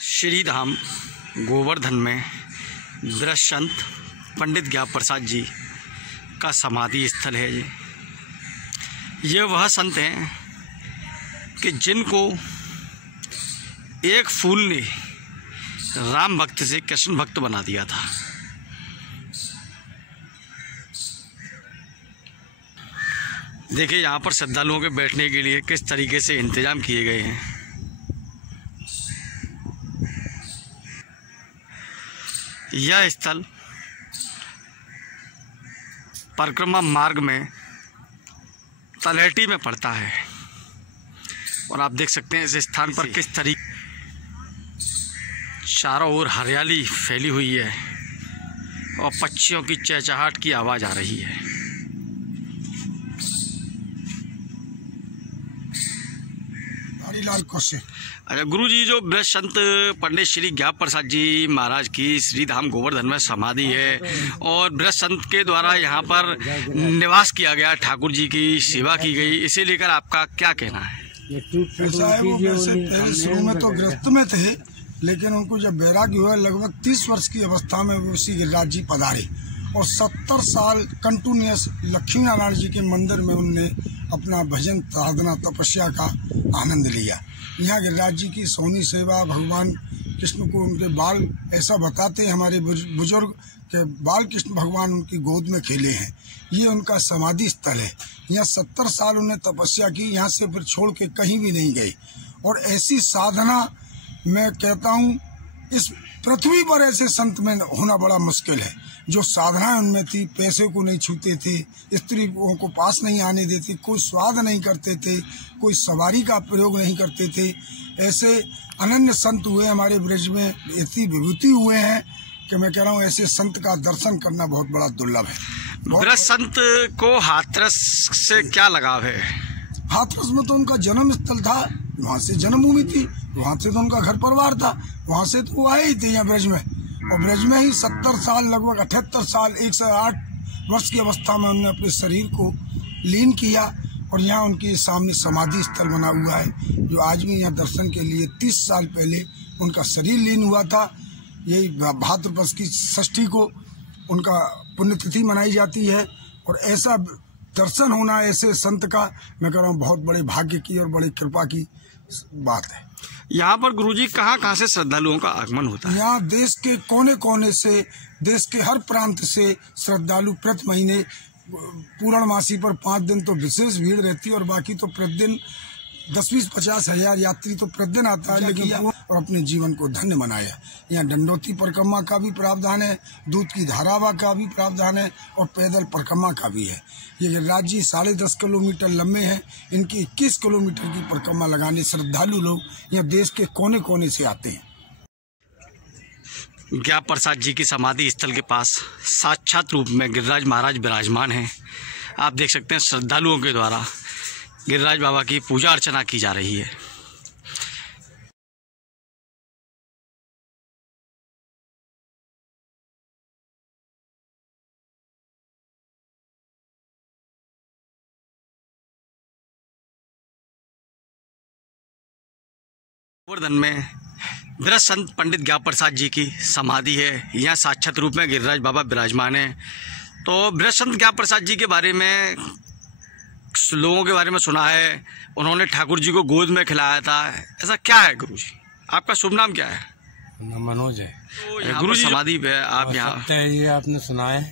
श्री धाम गोवर्धन में ब्रह्म संत पंडित ज्ञान प्रसाद जी का समाधि स्थल है। ये वह संत हैं कि जिनको एक फूल ने राम भक्त से कृष्ण भक्त बना दिया था। देखिए यहाँ पर श्रद्धालुओं के बैठने के लिए किस तरीके से इंतजाम किए गए हैं। यह स्थल परिक्रमा मार्ग में तलहटी में पड़ता है और आप देख सकते हैं इस स्थान पर किस तरीके चारों ओर हरियाली फैली हुई है और पक्षियों की चहचहाट की आवाज़ आ रही है। अच्छा गुरु जी, जो ब्रह्म संत पंडित श्री ज्ञान प्रसाद जी महाराज की श्री धाम गोवर्धन में समाधि है और ब्रह्म संत के द्वारा यहाँ पर निवास किया गया, ठाकुर जी की सेवा की गई, इसे लेकर आपका क्या कहना है? ऐसा है, वो वैसे पहले शुरू में तो गृहस्थ में थे, लेकिन उनको जब वैराग्य हुआ लगभग 30 वर्ष की अवस्था में वो श्री गिरिराज जी पधारे और 70 साल कंटिन्यूस लक्ष्मी नारायण जी के मंदिर में उनने अपना भजन साधना तपस्या का आनंद लिया। यहाँ गिरिराज जी की सोनी सेवा, भगवान कृष्ण को उनके बाल ऐसा बताते हमारे बुजुर्ग के बाल कृष्ण भगवान उनकी गोद में खेले हैं। ये उनका समाधि स्थल है। यहाँ 70 साल उन्हें तपस्या की, यहाँ से फिर छोड़ के कहीं भी नहीं गए। और ऐसी साधना मैं कहता हूँ इस पृथ्वी पर ऐसे संत में होना बड़ा मुश्किल है। जो साधना उनमें थी, पैसे को नहीं छूते थे, स्त्रियों को पास नहीं आने देते, कोई स्वाद नहीं करते थे, कोई सवारी का प्रयोग नहीं करते थे। ऐसे अनन्य संत हुए हमारे ब्रज में, ऐसी विभूति हुए हैं कि मैं कह रहा हूँ ऐसे संत का दर्शन करना बहुत बड़ा दुर्लभ है। ब्रज संत को हाथरस से क्या लगाव है? हाथरस में तो उनका जन्म स्थल था, वहाँ से जन्मभूमि थी, वहाँ से तो उनका घर परिवार था, वहाँ से तो वो आए ही थे यहाँ ब्रज में। और ब्रज में ही 70 साल लगभग 78 साल 108 वर्ष की अवस्था में उन्होंने अपने शरीर को लीन किया और यहाँ उनके सामने समाधि स्थल बना हुआ है, जो आज भी यहाँ दर्शन के लिए 30 साल पहले उनका शरीर लीन हुआ था। यही भाद्रपद की षष्ठी को उनका पुण्यतिथि मनाई जाती है और ऐसा दर्शन होना ऐसे संत का मैं कह रहा हूँ बहुत बड़े भाग्य की और बड़ी कृपा की बात है। यहाँ पर गुरुजी कहाँ से श्रद्धालुओं का आगमन होता है? यहाँ देश के कोने कोने से, देश के हर प्रांत से श्रद्धालु प्रति महीने पूर्णमासी पर 5 दिन तो विशेष भीड़ रहती है और बाकी तो प्रतिदिन 10-20-50 हजार यात्री तो प्रतिदिन आता है, लेकिन और अपने जीवन को धन्य बनाया। यहाँ दंडोती परिक्रमा का भी प्रावधान है, दूध की धारावा का भी प्रावधान है और पैदल परिक्रमा का भी है। ये गिरिराज जी 10.5 किलोमीटर लंबे हैं, इनकी 21 किलोमीटर की परिक्रमा लगाने श्रद्धालु लोग यहाँ देश के कोने कोने से आते हैं। ज्ञान प्रसाद जी की समाधि स्थल के पास साक्षात रूप में गिरिराज महाराज विराजमान हैं। आप देख सकते हैं श्रद्धालुओं के द्वारा गिरिराज बाबा की पूजा अर्चना की जा रही है। गोवर्धन में ब्रह्म संत पंडित ज्ञान प्रसाद जी की समाधि है। यहाँ साक्षात रूप में गिरिराज बाबा विराजमान है। तो ब्रह्म संत ज्ञान प्रसाद जी के बारे में लोगों के बारे में सुना है, उन्होंने ठाकुर जी को गोद में खिलाया था, ऐसा क्या है गुरु जी? आपका शुभ नाम क्या है? मनोज है। तो गुरु जी समाधि पे आप यहाँ सत्य है, ये आपने सुना है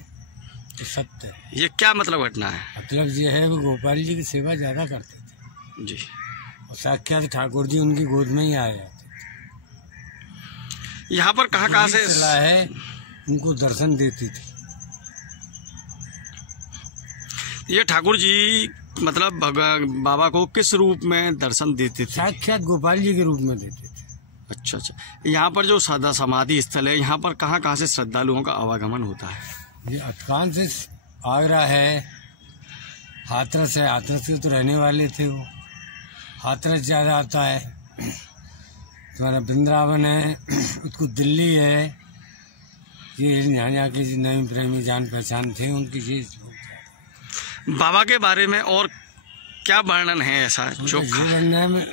तो सत्य है। ये क्या मतलब घटना है? मतलब ये है वो गोपाल जी की सेवा ज्यादा करते थे जी और साक्षात ठाकुर जी उनकी गोद में ही आए जाते थे। यहाँ पर कहाँ से है उनको दर्शन देती थी। ये ठाकुर जी मतलब बाबा को किस रूप में दर्शन देते थे? साक्षात गोपाल जी के रूप में देते थे। अच्छा। यहाँ पर जो सदा समाधि स्थल है, यहाँ पर कहाँ से श्रद्धालुओं का आवागमन होता है? ये अटकान से आगरा है, हाथरस है, हाथरस के तो रहने वाले थे वो, हाथरस ज्यादा आता है। तुम्हारा वृंदावन है, उसको दिल्ली है, ये यहाँ के नई प्रेमी जान पहचान थे उनकी। ये बाबा के बारे में और क्या वर्णन है ऐसा जो वर्णन में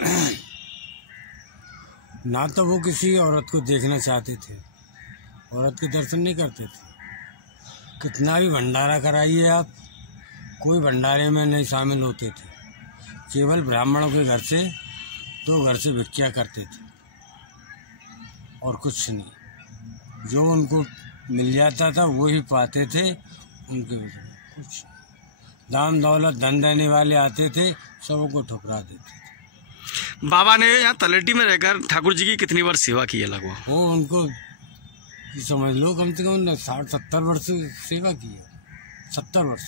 ना तो वो किसी औरत को देखना चाहते थे, औरत के दर्शन नहीं करते थे। कितना भी भंडारा कराइए आप, कोई भंडारे में नहीं शामिल होते थे। केवल ब्राह्मणों के घर से 2 घर से भिक्षा करते थे और कुछ नहीं। जो उनको मिल जाता था वही पाते थे। उनके कुछ दाम दौलत धन देने वाले आते थे, सबको ठुकरा देते थे। बाबा ने यहाँ तलेटी में रहकर ठाकुर जी की कितनी बार सेवा की है लगभग? वो उनको समझ लो कम से कम 60-70 वर्ष सेवा की है। 70 वर्ष।